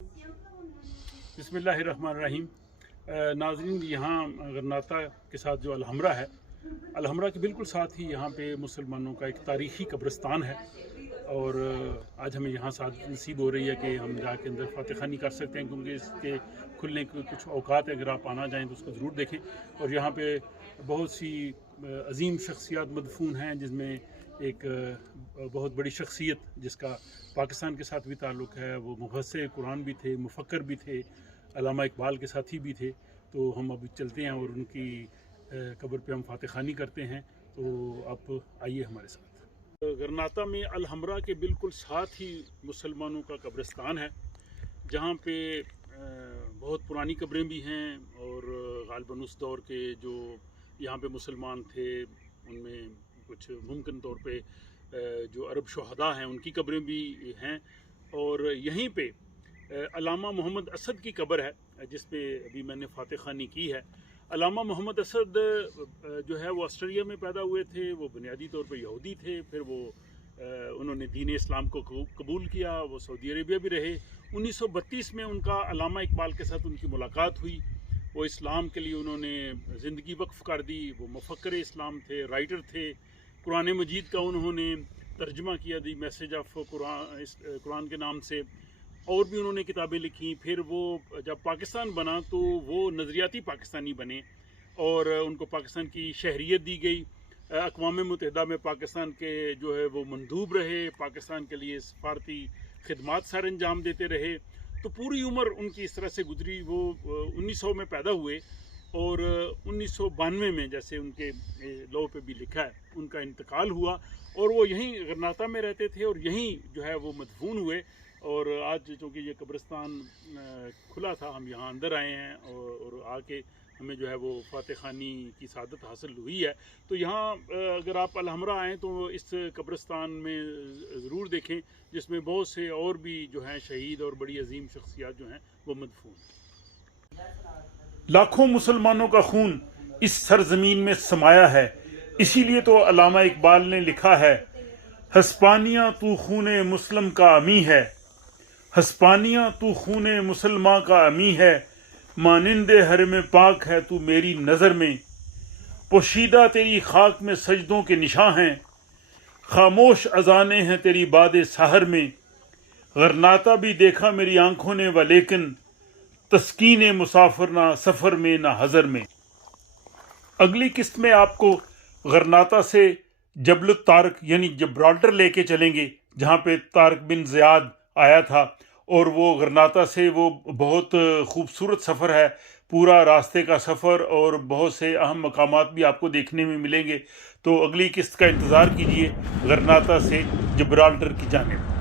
बिस्मिल्लाहिर्रहमानिर्रहीम। नाज़रीन, यहाँ गरनाता के साथ जो अलहमरा है, अलहमरा के बिल्कुल साथ ही यहाँ पे मुसलमानों का एक तारीख़ी कब्रिस्तान है और आज हमें यहाँ साथ नसीब हो रही है कि हम जाके अंदर फातिह खानी कर सकते हैं, क्योंकि इसके खुलने के कुछ औकात है। अगर आप आना जाएँ तो उसको ज़रूर देखें। और यहाँ पे बहुत सी अजीम शख्सियात मदफून हैं, जिसमें एक बहुत बड़ी शख्सियत जिसका पाकिस्तान के साथ भी ताल्लुक़ है, वो मुफस्सिर कुरान भी थे, मुफक्कर भी थे, अल्लामा इकबाल के साथी भी थे। तो हम अभी चलते हैं और उनकी कब्र पे हम फातिह खानी करते हैं। तो आप आइए हमारे साथ। गरनाता में अलहमरा के बिल्कुल साथ ही मुसलमानों का कब्रिस्तान है, जहाँ पे बहुत पुरानी कब्रें भी हैं और गालिबन उस दौर के जो यहाँ पे मुसलमान थे उनमें कुछ मुमकिन तौर पे जो अरब शुहदा हैं उनकी कब्रें भी हैं। और यहीं पे अल्लामा मोहम्मद असद की कब्र है, जिस पे अभी मैंने फातिह खानी की है। अल्लामा मोहम्मद असद जो है वो ऑस्ट्रेलिया में पैदा हुए थे। वो बुनियादी तौर पे यहूदी थे, फिर वो उन्होंने दीन इस्लाम को कबूल किया। वो सऊदी अरेबिया भी रहे। 1932 में उनका अल्लामा इकबाल के साथ उनकी मुलाकात हुई। वो इस्लाम के लिए उन्होंने ज़िंदगी वक्फ़ कर दी। वो मुफक्कर इस्लाम थे, राइटर थे। कुरान मजीद का उन्होंने तर्जमा किया, दी मैसेज ऑफ कुरान के नाम से। और भी उन्होंने किताबें लिखी। फिर वो जब पाकिस्तान बना तो वो नज़रियाती पाकिस्तानी बने और उनको पाकिस्तान की शहरियत दी गई। अक़वाम मुत्तहिदा में पाकिस्तान के जो है वो मंदूब रहे, पाकिस्तान के लिए सफारती खिदमात सर अंजाम देते रहे। तो पूरी उम्र उनकी इस तरह से गुजरी। वो 1900 में पैदा हुए और 1992 में, जैसे उनके लौ पे भी लिखा है, उनका इंतकाल हुआ। और वो यहीं गरनाता में रहते थे और यहीं जो है वो मदफून हुए। और आज चूँकि ये कब्रिस्तान खुला था, हम यहाँ अंदर आए हैं और आके हमें जो है वो फातिह खानी की सादत हासिल हुई है। तो यहाँ अगर आप अलहमरा आएँ तो इस कब्रिस्तान में ज़रूर देखें, जिसमें बहुत से और भी जो हैं शहीद और बड़ी अजीम शख्सियात जो हैं वो मदफून। लाखों मुसलमानों का खून इस सरजमीन में समाया है, इसीलिए तो अल्लामा इकबाल ने लिखा है, हस्पानिया तू खूने मुस्लिम का अमी है, हस्पानिया तू खूने मुसलमान का अमी है, मानिंदे हरम पाक है तू मेरी नज़र में, पोशीदा तेरी खाक में सजदों के निशां हैं, खामोश अजाने हैं तेरी बादे सहर में, गरनाता भी देखा मेरी आंखों ने व लेकिन तस्कीन मुसाफिर ना सफ़र में ना हज़र में। अगली किस्त में आपको गरनाता से जबल तारक यानी जब्राल्टर लेके चलेंगे, जहाँ पे तारक बिन ज़ियाद आया था। और वो गरनाता से वो बहुत खूबसूरत सफ़र है, पूरा रास्ते का सफ़र, और बहुत से अहम मकामात भी आपको देखने में मिलेंगे। तो अगली किस्त का इंतज़ार कीजिए गरनाता से जब्राल्टर की जानिब।